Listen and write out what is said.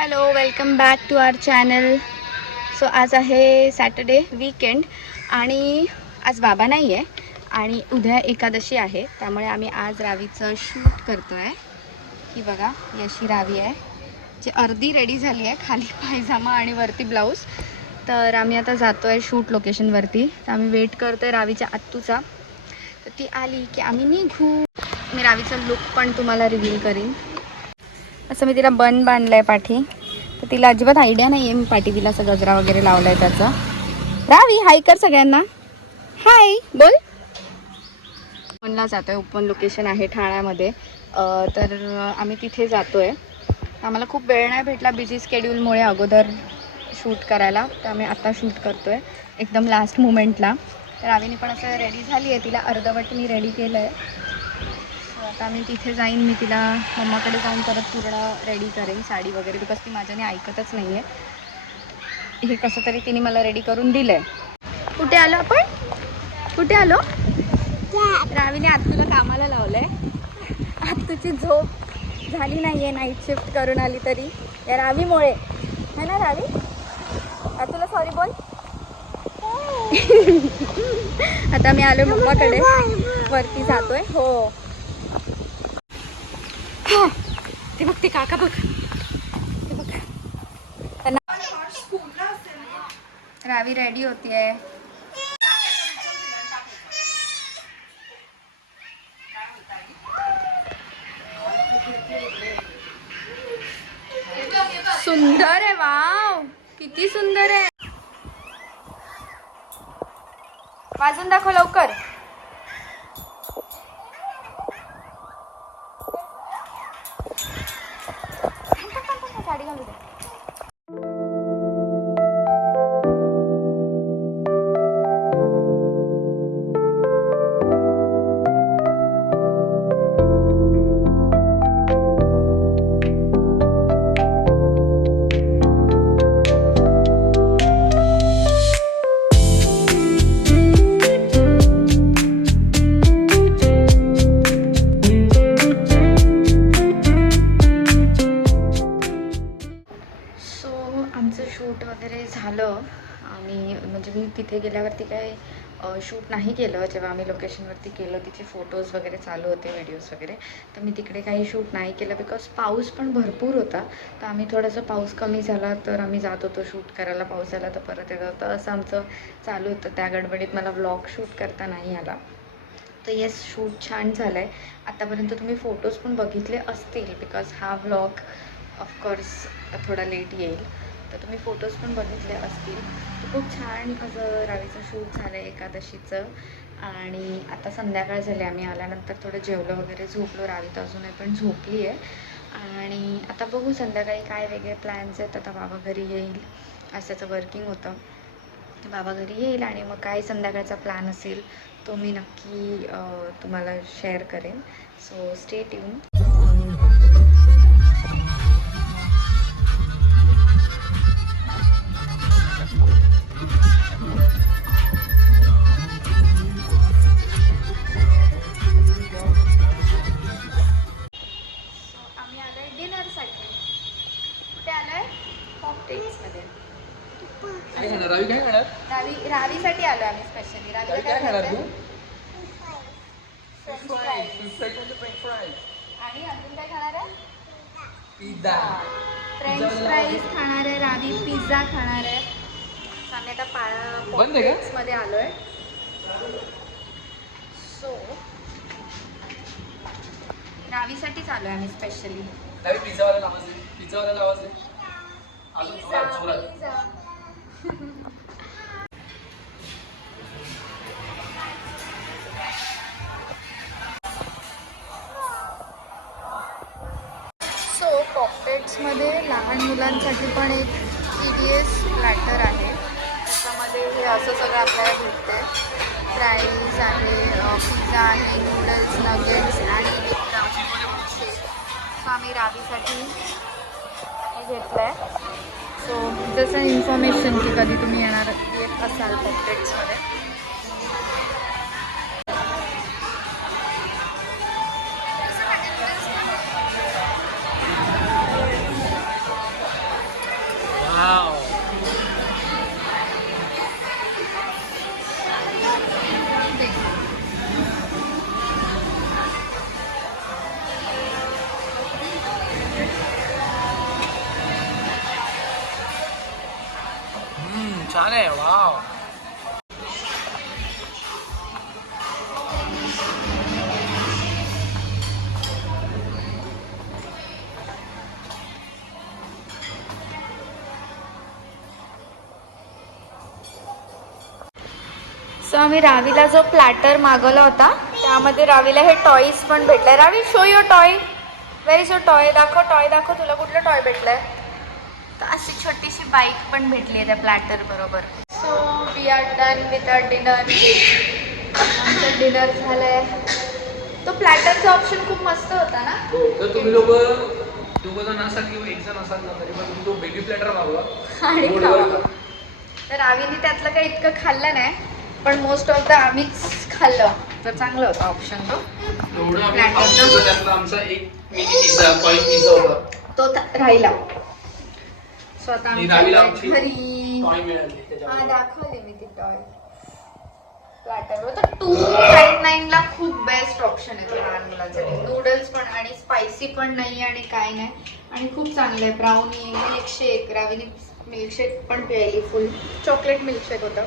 Hello, welcome back to our channel. So आज आहे Saturday weekend आणि आज बाबा नाही आहे आणि उद्या एकादशी आहे, त्यामुळे आम्ही आज रावीचं शूट करतो आहे. ही बघा, ही अशी रावी आहे जी अर्धी रेडी झाली आहे, खाली पायजामा आणि वरती ब्लाऊज. तर आम्ही आता जातो आहे शूट लोकेशनवरती. तर आम्ही वेट करतो आहे रावीच्या आत्तूचा. तर ती आली की आम्ही निघू. मी रावीचा लुक पण तुम्हाला रिव्हील करीन. असं मी तिला बन बांधलं आहे पाठी, तर तिला अजिबात आयडिया नाही आहे मी पाठी तिला असं गजरा वगैरे लावला आहे त्याचा. रावी हाय कर सगळ्यांना, हाय बोल. ओपनला जातो आहे, ओपन लोकेशन आहे ठाण्यामध्ये. तर आम्ही तिथे जातो आहे. आम्हाला खूप वेळ नाही भेटला बिझी स्केड्यूलमुळे अगोदर शूट करायला, तर आम्ही आता शूट करतो आहे एकदम लास्ट मुमेंटला. तर रावीने पण असं रेडी झाली आहे, तिला अर्धवट मी रेडी केलं आहे. आता मी तिथे जाईन, मी तिला मम्माकडे जाऊन परत पूर्ण रेडी करेन साडी वगैरे, बिकॉज ती माझ्याने ऐकतच नाही आहे. हे कसं तरी तिने मला रेडी करून दिलं आहे. कुठे आलो आपण, कुठे आलो? रावीने आत्तूला कामाला लावलं आहे. आत्तूची झोप झाली नाही आहे, नाईट शिफ्ट करून आली तरी या रावीमुळे, है ना रावी? आत्तूला सॉरी बोल. आता मी आलो मम्माकडे, वरती जातोय. हो ते बघ, ते काका बघ, ते बघ. रावी रेडी होती आहे. सुंदर आहे, वाव किती सुंदर आहे. वाजून दाखव लवकर. साडी घालू दे. आमचं शूट वगैरे झालं आणि म्हणजे मी तिथे गेल्यावरती काय शूट नाही केलं. जेव्हा आम्ही लोकेशनवरती केलं तिचे फोटोज वगैरे चालू होते, व्हिडिओज वगैरे, तर मी तिकडे काही शूट नाही केलं बिकॉज पाऊस पण भरपूर होता. तर आम्ही थोडंसं पाऊस कमी झाला तर आम्ही जात होतो शूट करायला, पाऊस आला तर परत येत होतं, असं आमचं चालू होतं. त्या गडबडीत मला व्लॉग शूट करता नाही आला. तर येस, शूट छान झालं आहे. आत्तापर्यंत तुम्ही फोटोज पण बघितले असतील बिकॉज हा व्लॉग ऑफकोर्स थोडा लेट येईल, तर तुम्ही फोटोज पण बघितले असतील. तर खूप छान असं रावीचं शूट झालं आहे एकादशीचं. आणि आता संध्याकाळ झाली, आम्ही आल्यानंतर थोडं जेवलं वगैरे, झोपलो. रावी तर अजूनही पण झोपली आहे. आणि आता बघू संध्याकाळी काय वेगळे प्लॅन्स आहेत. आता बाबा घरी येईल, आज त्याचं वर्किंग होतं, तर बाबा घरी येईल आणि मग काय संध्याकाळचा प्लॅन असेल तो मी नक्की तुम्हाला शेअर करेन. So stay tune. आम्ही आलो आहे डिनरसाठी. कुठे आलो आहे? कॉकटेल्समध्ये. रावी काय खाणार? रावीसाठी आलो आम्ही स्पेशली. रावीला काय खाणार खायचं? तू? French fries. आणि अजून काय खाणार आहे? पिझ्झा. फ्रेंच फ्राईज खाणार आहे रावी, पिझ्झा खाणार आहे. आम्ही आता कॉकटेल्समध्ये आलो आहे. सो रावीसाठीच आलो आहे आम्ही स्पेशली. रावी पिझ्झावाला आवाज आहे, पिझ्झावाला आवाज आहे. अजून जोरात. सो कॉकटेल्समध्ये लहान मुलांसाठी पण एक TDS प्लॅटर आहे. त्याच्यामध्ये हे असं सगळं आपल्याला भेटते. फ्राईज आहे, पिझ्झा आहे, नूडल्स, नगेट्स आणि शेक. सो आम्ही रावीसाठी हे घेतलं आहे. सो जसं इन्फॉर्मेशन की कधी तुम्ही येत असाल कॉकटेल्समध्ये. छान आहे. वाव. सो आम्ही रावीला जो प्लॅटर मागवला होता त्यामध्ये रावीला हे टॉईज पण भेटलंय. Ravi show your toy. Where is your toy? दाखव टॉय दाखव. तुला कुठलं टॉय भेटलंय? तर अशी छोटीशी बाईक पण भेटली आहे त्या प्लॅटर बरोबर. So we are done with our dinner. आमचं डिनर झालंय. तो प्लॅटरचा ऑप्शन खूप मस्त होता ना. तर तुम्ही लोक दोघं जण असाल किंवा एक जण असाल ना तरी पण तुम्ही तो बेबी प्लॅटर मागवा आणि गोड खावा. वर खा. तर रावीने त्यातलं काही इतकं खाल्लं नाही पण मोस्ट ऑफ द आम्हीच खाल्लं. तर चांगलं होतं ऑप्शन तो. एवढं आम्ही खाऊ शकतो. त्यातला आमचा एक मिनी पिझ्झा कॉइन पिझ्झा होता तो राहिला. सो आता आणि आम्ही रावीला चाललोय आमची घरी. टॉय मिळाली हा त्याच्यामध्ये. दाखवली मी ती टॉय प्लॅटरवर. तर 299 ला खूप बेस्ट ऑप्शन आहे तो लहान मुलांसाठी. नूडल्स पण आणि स्पायसी पण नाही आणि काय नाही आणि खूप चांगलं आहे. Brownie, milkshake. रावीने मिल्कशेक पण प्यायली. फुल चॉकलेट मिल्कशेक होतं.